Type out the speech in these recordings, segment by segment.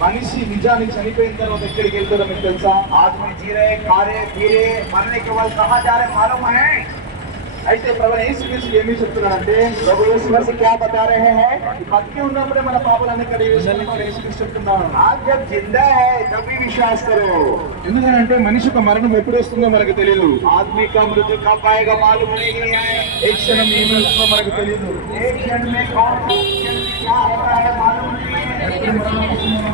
మనిషి నిజాన్ని చనిపోయిన తర్వాత ఎక్కడికి వెళ్తారో మీకు తెలుసా ఆత్మ జీరే కారే తీరే మనని కేవల్ సమాచారం మాలూమే అయితే ప్రభు యేసుక్రీస్తు ఏమి చెప్తున్నాడంటే ప్రభు యేసుక్రీస్తు క్యా బతా రహే హై బతికి ఉన్నప్పుడే మన పాపాలన్నీ కడిగేసుకుని మన యేసుక్రీస్తు చెప్తున్నాడు ఆజ్ఞ జిందా హై తబి విశ్వాస్ కరో ఎందుకంటే మనిషి ఒక మరణం ఎప్పుడు వస్తుందో మనకు తెలియదు ఆత్మిక మృతి కా మాలు మాలూమ్ ఏ క్షణం ఏమి వస్తుందో మనకు తెలియదు ఏ క్షణమే కౌన్ క్యా హోతా హై మాలూమ్ నహీ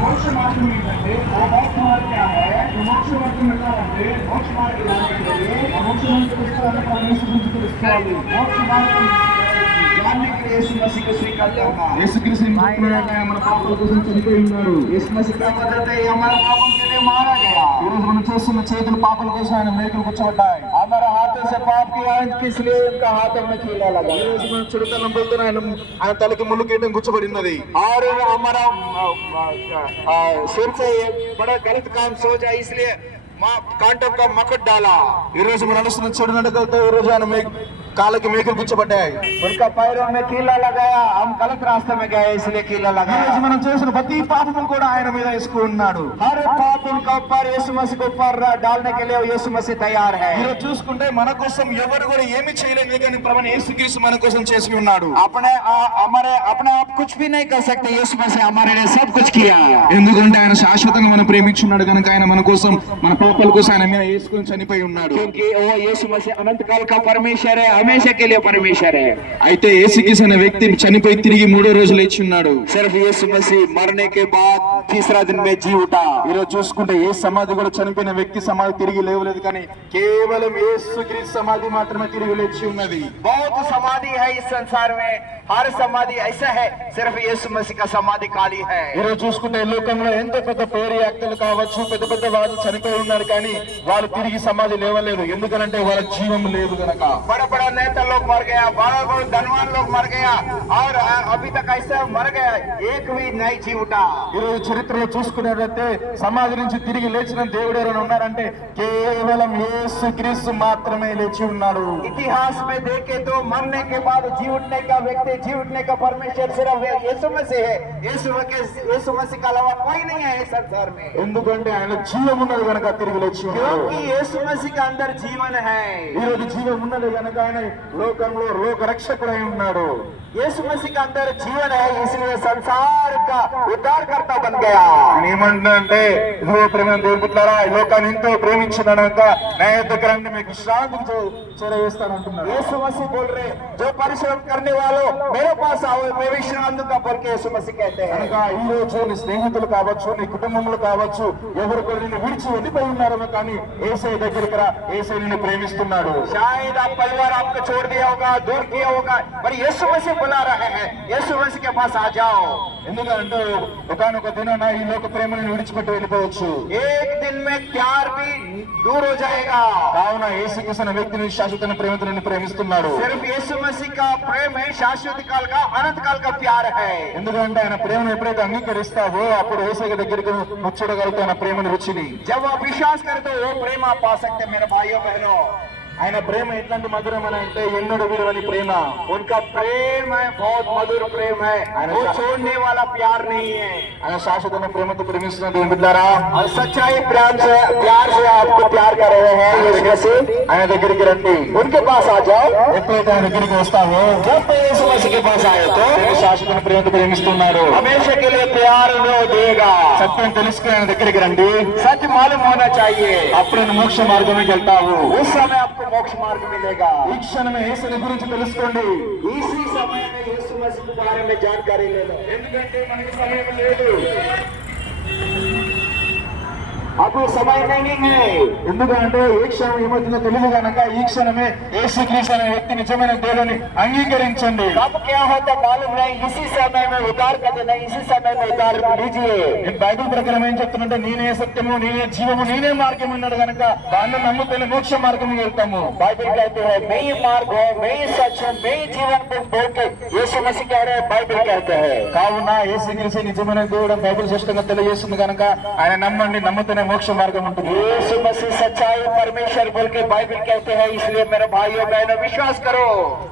ಮೋಕ್ಷ ಮಾರ್ಗ ನೀಡಿದಂತೆ ಮೋಕ್ಷ ಮಾರ್ಗ ಮೋಕ್ಷ ಮಾರ್ಗ ನಿರ್ಧಾರಕ್ಕೆ ಮೋಕ್ಷ ಮಾರ್ಗ ಮೋಕ್ಷ ಮಾರ್ಗ ಪುಸ್ತಕವನ್ನು ಸೂಚಿಸಿಕೊಳ್ಳಿ ಮೋಕ್ಷ ಮಾರ್ಗ చేస్తున్న చేతులు పాపల కోసం ఆయన మేకలు కూర్చోబడ్డాయి అందరూ हाथों से पाप किया किस लिए उनका हाथों में कीला लगा ఈ రోజు మనం చుడతల నంబులతో ఆయన ఆయన తలకి ముళ్ళు గీయడం కూర్చోబడినది और हमारा आ, आ, आ, सिर से ये बड़ा गलत काम सोचा इसलिए माँ कांटों का मकट डाला ఈ రోజు మనం నడుస్తున్న చెడు నడకలతో ఈ రోజు ఆయన మే కాళ్ళకి మేకులు గుచ్చబడ్డాయి మనం చేసిన ప్రతి పాపము కూడా ఆయన మీద వేసుకున్నాడు. చూసుకుంటే మన కోసం ఎవరు కూడా ఏమి చేయలేదు కానీ ప్రభు యేసుక్రీస్తు మన కోసం చేసి ఉన్నాడు. అప్పుడే అమరే అప్పుడే ఆప్ కుచ్ భీ నహీ కర్ సక్తే యేసు మసీహ్ అమరే లియే సబ్ కుచ్ కియా. ఎందుకంటే ఆయన శాశ్వతంగా మనం ప్రేమించున్నాడు కనుక ఆయన మన కోసం మన పాపాల కోసం ఆయన మీద వేసుకొని చనిపోయి ఉన్నాడు. క్యోంకి ఓ యేసు మసీహ్ అనంతకాల కా పరమేశ్వరే హమేషాకి వెళ్ళే పరమేశ్వర. అయితే యేసుక్రీస్ అనే వ్యక్తి చనిపోయి తిరిగి మూడో రోజులు ఇచ్చి ఉన్నాడు. సిర్ఫ్ యేసు మసి మరణకే బాద్ తీసరా దిన్ మే జీ ఉటా ఈ చూసుకుంటే ఏ సమాధి కూడా చనిపోయిన వ్యక్తి సమాధి తిరిగి లేవలేదు కానీ కేవలం యేసుక్రీస్ సమాధి మాత్రమే తిరిగి లేచి ఉన్నది. బౌద్ధ సమాధి హై ఇస్ సంసార్ హర్ సమాధి ఐసా హై సిర్ఫ్ యేసు మసి కా సమాధి ఖాళీ హై. ఈరోజు చూసుకుంటే లోకంలో ఎంతో పెద్ద పేరు యాక్తలు కావచ్చు పెద్ద పెద్ద వాళ్ళు చనిపోయి ఉన్నారు కానీ వాళ్ళు తిరిగి సమాధి లేవలేదు. ఎందుకనంటే వాళ్ళ జీవం లేదు కనుక పడపడ नेता लोग मर गया बड़ा बड़ा धनवान लोग मर गया और अभी तक ऐसा मर गया एक भी नहीं जी उठा ఈరోజు చరిత్రలో చూసుకున్నట్లయితే సమాధి నుంచి తిరిగి లేచిన దేవుడు ఎవరైనా ఉన్నారంటే కేవలం యేసు క్రీస్తు మాత్రమే లేచి ఉన్నాడు इतिहास में देखे तो मरने के बाद जी उठने का व्यक्ति जी उठने का परमेश्वर सिर्फ यीशु मसीह है यीशु मसीह यीशु मसीह का अलावा कोई नहीं है इस संसार में ఎందుకంటే ఆయన జీవం ఉన్నది కనుక తిరిగి లేచి ఉన్నాడు क्योंकि यीशु मसीह का अंदर जीवन है ఈ రోజు జీవం ఉన్నది కనుక ఆయన లోకంలో లోకరక్షకుడై ఉన్నాడు. యేసు మసీహ్ జీవన ఉద్ధారకర్త ప్రేమ లోకాన్ని ఎంతో ప్రేమించినాక నా మీకు విశ్రాంతి యేసు ఈ రోజు స్నేహితులు కావచ్చు నీ కుటుంబములు కావచ్చు ఎవరు కూడా నిన్ను విడిచి వెళ్ళిపోయి ఉన్నారో కానీ ఏసై దగ్గరికి రా ఏసై నిన్ను ప్రేమిస్తున్నాడు. आपको छोड़ दिया होगा दूर किया होगा पर यीशु मसीह बुला रहे हैं यीशु मसीह के पास आ जाओ ఎందుకంటే ఒకనొక దినాన ఈ లోక ప్రేమను విడిచిపెట్టి వెళ్ళిపోవచ్చు एक दिन में प्यार भी दूर हो जाएगा కావున ఏసుకృష్ణ వ్యక్తిని శాశ్వత ప్రేమతో నిన్ను ప్రేమిస్తున్నాడు सिर्फ यीशु मसीह का प्रेम है शाश्वत काल का अनंत काल का प्यार है ఎందుకంటే ఆయన ప్రేమను ఎప్పుడైతే అంగీకరిస్తావో అప్పుడు ఏసై దగ్గరికి ముచ్చడగలుగుతా ఆయన ప్రేమను రుచిని जब आप विश्वास करते हो वो प्रेम आप पा सकते ఆయన ప్రేమ ఎట్లాంటి మధురమని అంటే ఎన్నడు విలువని ప్రేమ. ఉన్కా ప్రేమ బహుత్ మధుర ప్రేమ. ఆయన చూడనే వాళ్ళ ప్యార్ నీ ఆయన శాశ్వతమైన ప్రేమతో ప్రేమిస్తున్నాడు బిడ్డారా? సచ్చాయి ప్రేమ ప్యార్ సే ఆప్కో ప్యార్ కర్ రహే హై యేసు ఆయన దగ్గరికి రండి. ఉన్కే పాస్ ఆ జావ్ ఎప్పుడైతే ఆయన దగ్గరికి వస్తావో గొప్ప యేసు మసీకి పాస్ ఆయతో. శాశ్వతమైన ప్రేమతో ప్రేమిస్తున్నాడు. హమేషా కే లియే ప్యార్ నో దేగా. సత్యం తెలుసుకుని ఆయన దగ్గరికి రండి. సత్య మాలూమ్ హోనా చాహియే అప్పుడు మోక్ష మార్గంలోకి వెళ్తావు. ఉస్ సమయ आपको मोक्ष मार्ग मिलेगा ఈ క్షణమే యేసుని గురించి తెలుసుకోండి इसी समय में यीशु मसीह के बारे में जानकारी ले लो ఎందుకంటే మనకి సమయం లేదు अभी समय नहीं है ఎందుకంటే ఏ క్షణం ఏమవుతుందో తెలియదు కనుక ఈ క్షణమే యేసుక్రీస్తు అనే వ్యక్తి నిజమైన దేవుని అంగీకరించండి कब क्या होता मालूम नहीं इसी समय में उतार कर देना इसी समय में उतार लीजिए నేను బైబిల్ ప్రకారం ఏం చెప్తున్నంటే నేనే సత్యము నేనే జీవము నేనే మార్గం అన్నాడు కనుక దాన్ని నమ్ముతేనే మోక్ష మార్గం వెళ్తాము बाइबल कहते हैं मैं ही मार्ग हूँ मैं ही सच हूँ मैं ही जीवन को बोल के यीशु मसीह कह रहे हैं बाइबल कहते हैं కావున యేసుక్రీస్తు నిజమైన దేవుడు అని బైబిల్ స్పష్టంగా తెలియజేస్తుంది కనుక ఆయన నమ్మండి నమ్ముతేనే మోక్ష మార్గం ఉంటుంది यीशु मसीह सच्चाई परमेश्वर बोल के बाइबल कहते हैं इसलिए मेरे भाइयों बहनों विश्वास करो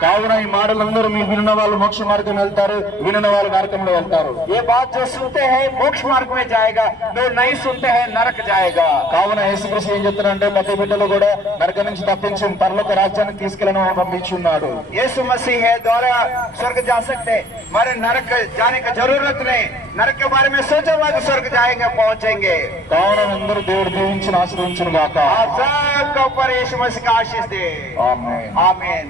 కావున ఈ మాటలందరూ మీ విన్న వాళ్ళు మోక్ష మార్గం వెళ్తారు విన్న వాళ్ళు నరకంలో వెళ్తారు ये बात जो सुनते हैं मोक्ष मार्ग में जाएगा जो नहीं सुनते हैं नरक जाएगा కావున యేసుక్రీస్తు ఏం చెప్తున్నారంటే ప్రతి బిడ్డలు కూడా నరకం నుంచి తప్పించి పరలోక రాజ్యానికి తీసుకెళ్ళని పంపించున్నాడు यीशु मसीह है द्वारा स्वर्ग जा सकते हैं हमारे नरक जाने का जरूरत नहीं नरक के बारे में सोचो मत स्वर्ग जाएंगे पहुंचेंगे కావున అందరూ దేవుడు దీవించిన ఆశ్రయించిన గాక आप सबके ऊपर यीशु मसीह का आशीष दे ఆమేన్ आमीन